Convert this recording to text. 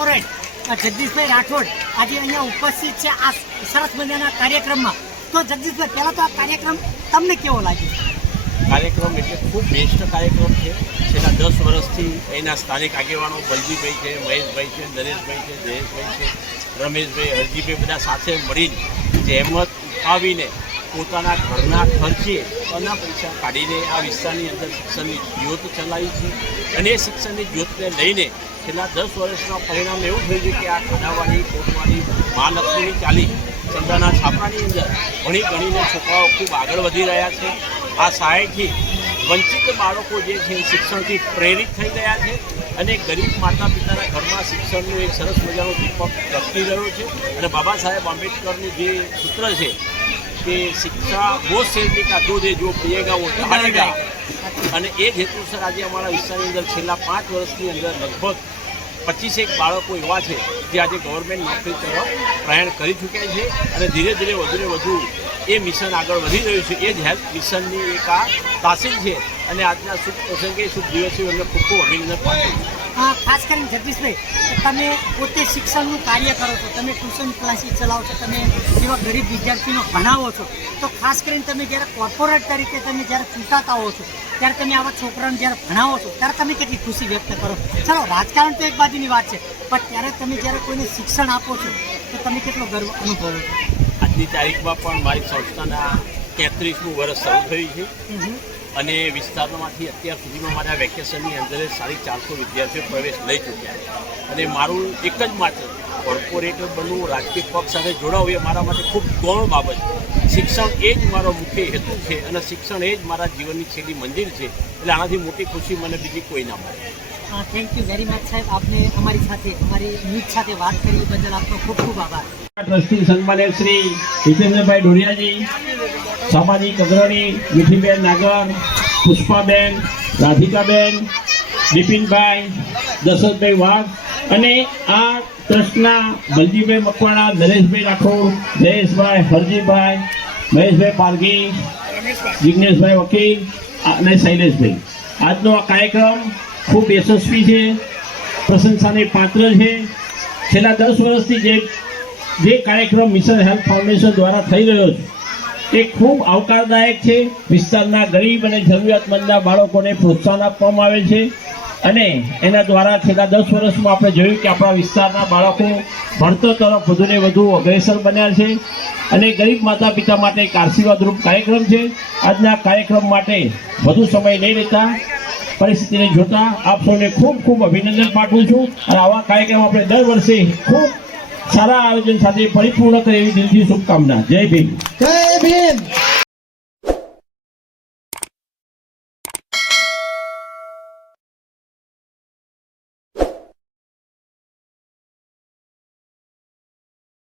અ, જગદીશભાઈ રાઠોડ આજે અહીંયા ઉપસ્થિત છે આ સરસ મજાના કાર્યક્રમમાં. તો જગદીશભાઈ પહેલાં તો આ કાર્યક્રમ તમને કેવો લાગ્યો? કાર્યક્રમ એટલે ખૂબ બેસ્ટ કાર્યક્રમ છે. છેલ્લા દસ વર્ષથી અહીંના સ્થાનિક આગેવાનો બલજીભાઈ છે મહેશભાઈ છે નરેશભાઈ છે જયેશભાઈ છે રમેશભાઈ હરજીભાઈ બધા સાથે મળીને જહેમત ઉઠાવીને પોતાના ઘરના ખર્ચે ઘરના પૈસા કાઢીને આ વિસ્તારની અંદર શિક્ષણની જ્યોત ચલાવી છે. અને શિક્ષણની જ્યોતને લઈને છેલ્લા દસ વર્ષના પરિણામ એવું થયું છે કે આ ખાનાવાળી, કોટવાળી મહાલક્ષ્મીની ચાલી ચંદ્રના છાપરાની અંદર ઘણી ગણીને છોકરાઓ ખૂબ આગળ વધી રહ્યા છે. આ સહાયથી વંચિત બાળકો જે છે શિક્ષણથી પ્રેરિત થઈ ગયા છે અને ગરીબ માતા પિતાના ઘરમાં શિક્ષણનું એક સરસ મજાનો દીપક પ્રગટી રહ્યો છે. અને બાબા સાહેબ આંબેડકરનું જે સૂત્ર છે કે શિક્ષા બહુ શેરની કા દો દે જો પ્રિયગા વો અને એ જ હેતુસર આજે અમારા વિસ્તારની અંદર છેલ્લા પાંચ વર્ષની અંદર લગભગ પચીસેક બાળકો એવા છે જે આજે ગવર્મેન્ટ નોકરી તરફ પ્રયાણ કરી ચૂક્યા છે અને ધીરે ધીરે વધુને વધુ એ મિશન આગળ વધી રહ્યું છે. એ જ હેલ્થ મિશનની એક આ તાસીલ છે અને આજના શુભ પ્રસંગે શુભ દિવસે એમને ખૂબ ખૂબ અભિનંદન અ, ખાસ કરીને જગદીશભાઈ તમે પોતે શિક્ષણનું કાર્ય કરો છો તમે ટ્યુશન ક્લાસીસ ચલાવો છો તમે એવા ગરીબ વિદ્યાર્થીનો ભણાવો છો તો ખાસ કરીને તમે જ્યારે કોર્પોરેટ તરીકે તમે જ્યારે ચૂંટાતા હો છો ત્યારે તમે આવા છોકરાને જ્યારે ભણાવો છો ત્યારે તમે કેટલી ખુશી વ્યક્ત કરો ચલો રાજકારણ તો એક બાજુની વાત છે પણ ત્યારે તમે જ્યારે કોઈને શિક્ષણ આપો છો તો તમે કેટલો ગર્વ અનુભવો છો? આજની તારીખમાં પણ મારી સંસ્થાના તેત્રીસમું વર્ષ શરૂ થયું છે. અને વિસ્તારમાંથી અત્યાર સુધીમાં મારા વેકેશનની અંદર સાડી ચારસો વિદ્યાર્થીઓ પ્રવેશ લઈ ચૂક્યા છે. અને મારું એક જ માત્ર કોર્પોરેટર બનવું, રાજકીય પક્ષ સાથે જોડાવું એ મારા માટે ખૂબ ગૌણ બાબત છે. શિક્ષણ એ જ મારો મુખ્ય હેતુ છે અને શિક્ષણ એ જ મારા જીવનની છેલ્લી મંજિલ છે. એટલે આનાથી મોટી ખુશી મને બીજી કોઈ ના મળે. થેન્ક યુ વેરી મચ સાહેબ. આપને અમારી સાથે, અમારી ન્યૂઝ સાથે વાત કરી બદલ આપનો ખૂબ ખૂબ આભાર. ટ્રસ્ટી સન્માનિત શ્રી જીતેન્દ્રભાઈ ડોડિયાજી સામાજિક અગ્રણી મીઠીબેન નાગર, પુષ્પાબેન, રાધિકાબેન, બિપિનભાઈ, દશરથભાઈ વાઘ અને આ ટ્રસ્ટના બલજીભાઈ મકવાણા, નરેશભાઈ રાઠોડ નરેશભાઈ હરજીભાઈ, મહેશભાઈ પારગી જિજ્ઞેશભાઈ વકીલ અને શૈલેષભાઈ. આજનો આ કાર્યક્રમ ખૂબ યશસ્વી છે, પ્રશંસાને પાત્ર છે. છેલ્લા દસ વર્ષથી જે જે કાર્યક્રમ મિશન હેલ્થ ફાઉન્ડેશન દ્વારા થઈ રહ્યો છે, એ ખૂબ આવકારદાયક છે. વિસ્તારના ગરીબ અને જરૂરિયાતમંદના બાળકોને પ્રોત્સાહન આપવામાં આવે છે અને એના દ્વારા છેલ્લા દસ વર્ષમાં આપણે જોયું કે આપણા વિસ્તારના બાળકો ભણતર તરફ વધુને વધુ અગ્રેસર બન્યા છે અને ગરીબ માતા પિતા માટે એક આશીર્વાદરૂપ કાર્યક્રમ છે. આજના કાર્યક્રમ માટે વધુ સમય નહીં લેતા પરિસ્થિતિને જોતા આપ સૌને ખૂબ ખૂબ અભિનંદન પાઠવું છું. અને આવા કાર્યક્રમ આપણે દર વર્ષે ખૂબ સારા આયોજન સાથે પરિપૂર્ણ કરે એવી દિલથી શુભકામના. જય ભીમ. જય ભીમ.